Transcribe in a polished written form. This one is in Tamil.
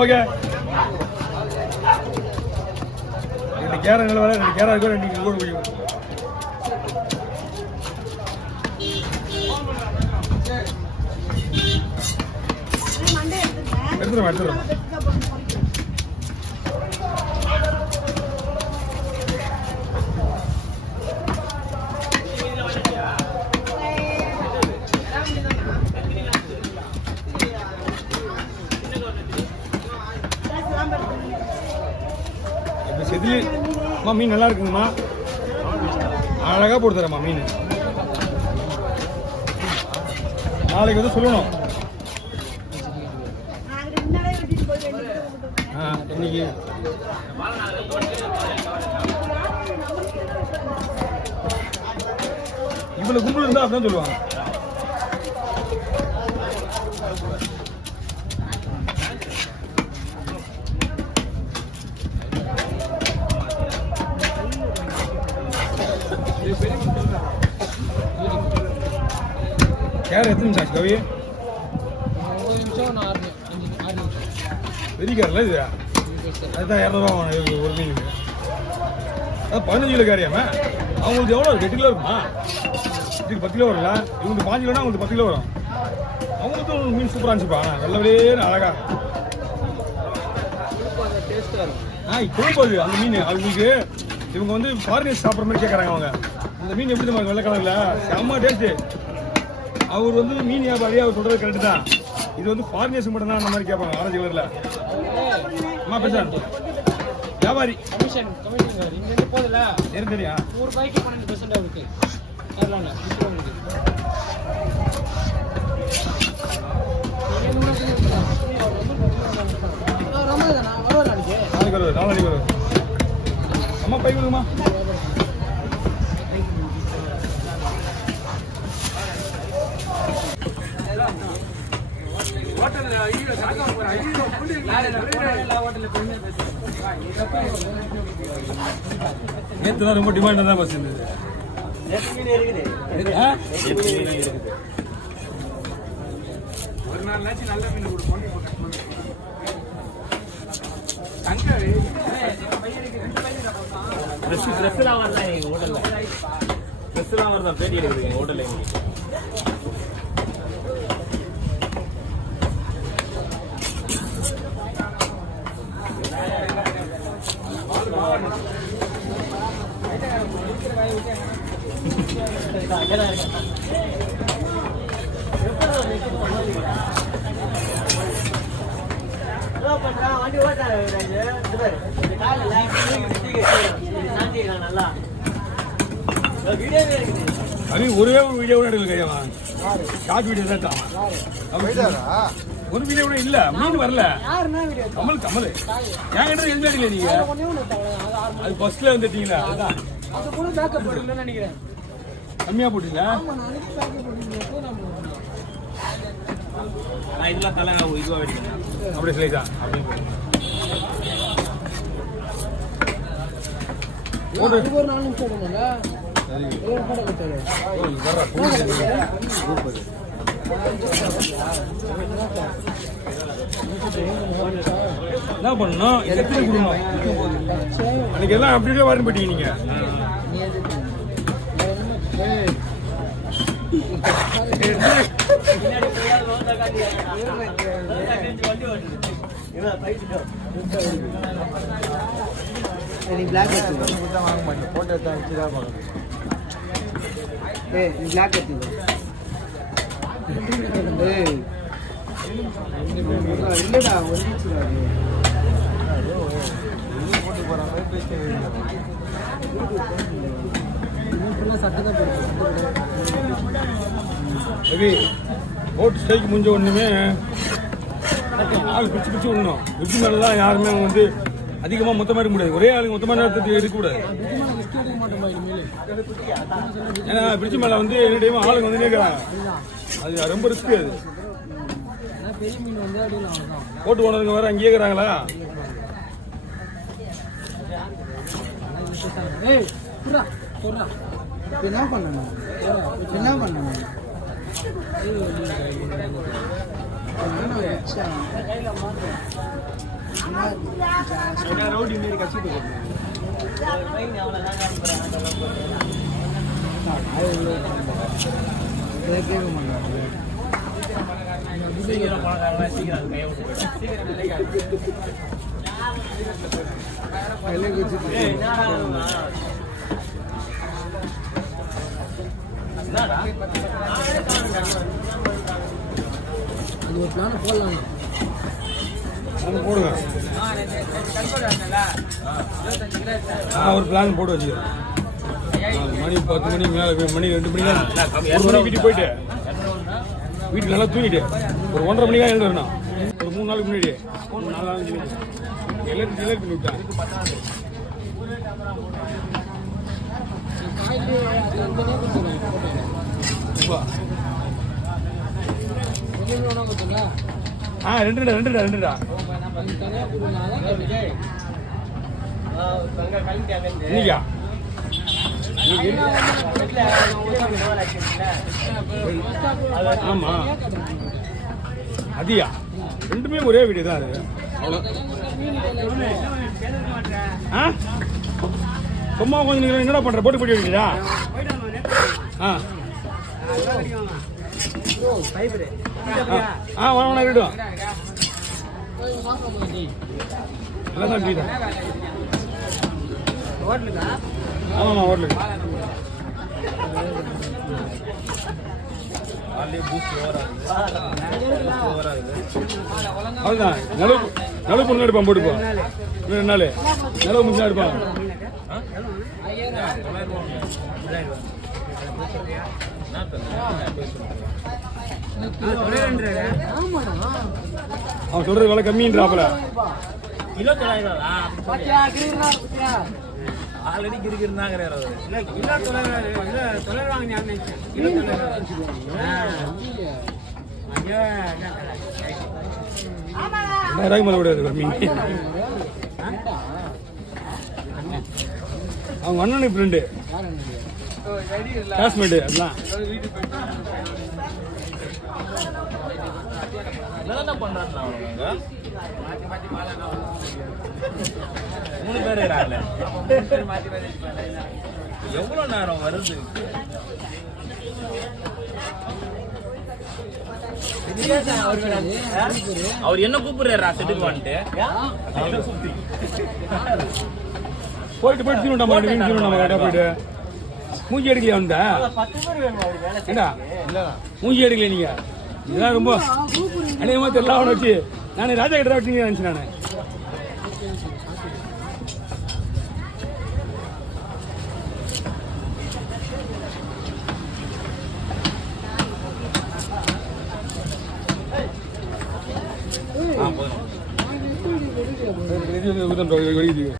ஓகே ரெண்டு கேரட் வர ரெண்டு கேரட் இருக்கும் ரெண்டு கூட பிடிக்கும் எடுத்துறோம் செதிலி மீன் நல்லா இருக்குங்கம்மா, அழகா போட்டு தரேம்மா மீன். நாளைக்கு வந்து சொல்லணும். இன்னைக்கு இவ்வளவு கும்பல் இருந்தா அப்படிதான் சொல்லுவாங்க. கேரட் எத்தனை நிமிஷம் ஆச்சு கவி? பெரிய கேரளா இது, அதுதான் 200 ஒரு மீனுக்கு. அது 15 கிலோ கேரியாம அவங்களுக்கு எவ்வளோ 8 கிலோ இருக்குமா? இதுக்கு 10 கிலோ வரல, இவங்களுக்கு 5 கிலோனா அவங்களுக்கு 10 கிலோ வரும். அவங்களுக்கு மீன் சூப்பராக இருந்துச்சுப்பா, வெள்ளவே அழகா கொடுப்பது அந்த மீன். அவங்களுக்கு இவங்க வந்து ஃபாரினர்ஸ் சாப்பிட்ற மாதிரி கேட்குறாங்க. அவங்க இந்த மீன் எப்படி தான் வெள்ளை கலர்ல செம்ம டேஸ்ட்டு. அவர் வந்து மீன் வியாபாரியா அவர் சொல்றது கரெக்ட் தான். இது வந்து ஃபாரினர்ஸ் மட்டும் தான் அந்த மாதிரி கேட்பாங்க. ஆரஞ்சு கலர்ல அம்மா பேச வியாபாரி தெரியா 100 ரூபாய்க்கு 12% இருக்கு. நாளைக்கு வரும் அம்மா பை கொடுங்கம்மா. நேற்று ரொம்ப டிமாண்ட் தான் பஸ் இருந்தது. ஒரு நாள் நல்ல மீன் கொடுப்போம். பேட்டி எடுக்கிறீங்க ஹோட்டல்ல. ஒரே ஒரு வீடியோ கூட எடுக்கல, ஷார்ட் வீடியோ தான். ஒரு வீடியோ கூட இல்ல, மீன் வரல. கமல் கமல் என்கிட்ட எந்த அடிக்கல நீங்க, அது பஸ்ல வந்துட்டீங்களா? அதுதான் கம்மியா போட்டீங்களா? இதெல்லாம் தலை இதுவா அப்படி சொல்லிதான் ஒரு 4 நிமிஷம் என்ன பண்ணணும், எத்தனை கொடுக்கணும் அன்னைக்கு எல்லாம் அப்படியே வரணும் போட்டீங்க நீங்க. பிளாக் வாங்க மாட்டேன், போட்டோ எடுத்தா வச்சுதான் பார்க்கணும். பிளாக் இல்லடா ஒழிச்சுடா போட்டு போறாங்க. போட்டு ஸ்டைக்கு முடிஞ்ச ஒண்ணுமே ஆள் பிடிச்சு பிடிச்சு விடணும். பிடிச்சி மேலாம் யாருமே வந்து அதிகமாக மொத்தமாக இருக்க முடியாது. ஒரே ஆளுங்க மொத்தமாக இருக்கக்கூடாது. ஏன்னா பிடிச்சி மேலே வந்து என்ன டைம் ஆளுங்க வந்து கேட்குறாங்க, அது ரொம்ப ரிஸ்க்கு. அது போட்டு போனதுங்க வேற அங்கேயே இருக்கிறாங்களா? என்ன பண்ணணும் ரவுடி மாரி கட்சிட்டு கேட்க மாட்டாங்க. அது ஒரு பிளான் போடலாம். போடுங்க. ஒரு பிளான் போட்டு வச்சுக்கிறேன். மணி 10 மணி மேலே மணி 2 மணி வீட்டுக்கு போயிட்டு வீட்டுக்கு நல்லா தூங்கிட்டு ஒரு 1:30 மணிக்கா எழுந்து வரணும். ஒரு 3 நாளுக்கு முன்னாடி 4 நாளைக்கு எல்லாரும் விட்டேன். ரெண்டுடா இன்னைக்கா ஆமா அதியா ரெண்டுமே ஒரே வீடியோ தான் அது. சும்மா கொஞ்சம் நீங்க என்னடா பண்ற போட்டு போட்டு வைக்கிறா? வரவனா வீடும் எல்லாம் வீடு. ஆமாம்மா ஹோட்டலுக்கு அதுதான் நிலவு பொண்ணு எடுப்பான் போட்டுப்போம். 2 நாள் நிலவு முடிஞ்சா எடுப்பான். அவன் சொல்றது விலை கம்மின்றாப்புல. Kilo 900 already கிரிக்கிறாங்க. 2000 மேல விடாது மீன். அவங்க அண்ணனுக்கு ஃப்ரெண்டு கிளாஸ்மேட்டு அதெல்லாம் என்ன பண்றாங்க? 3 பேர் இருக்காங்க. எவ்வளவு நேரம் வருது? அவர் என்ன கூப்பிடுறாரா செட்டுக்கு வந்துட்டு போயிட்டு போயிட்டு மூஞ்சி எடுக்கலையா வந்த ஏண்டா மூஞ்சி எடுக்கல நீங்க? இதெல்லாம் ரொம்ப அநேகமா தெரியல. அவனை வச்சு நான் ராஜா கிட்ட தான் வச்சுங்க நினைச்சு நானு. வெடிக்குது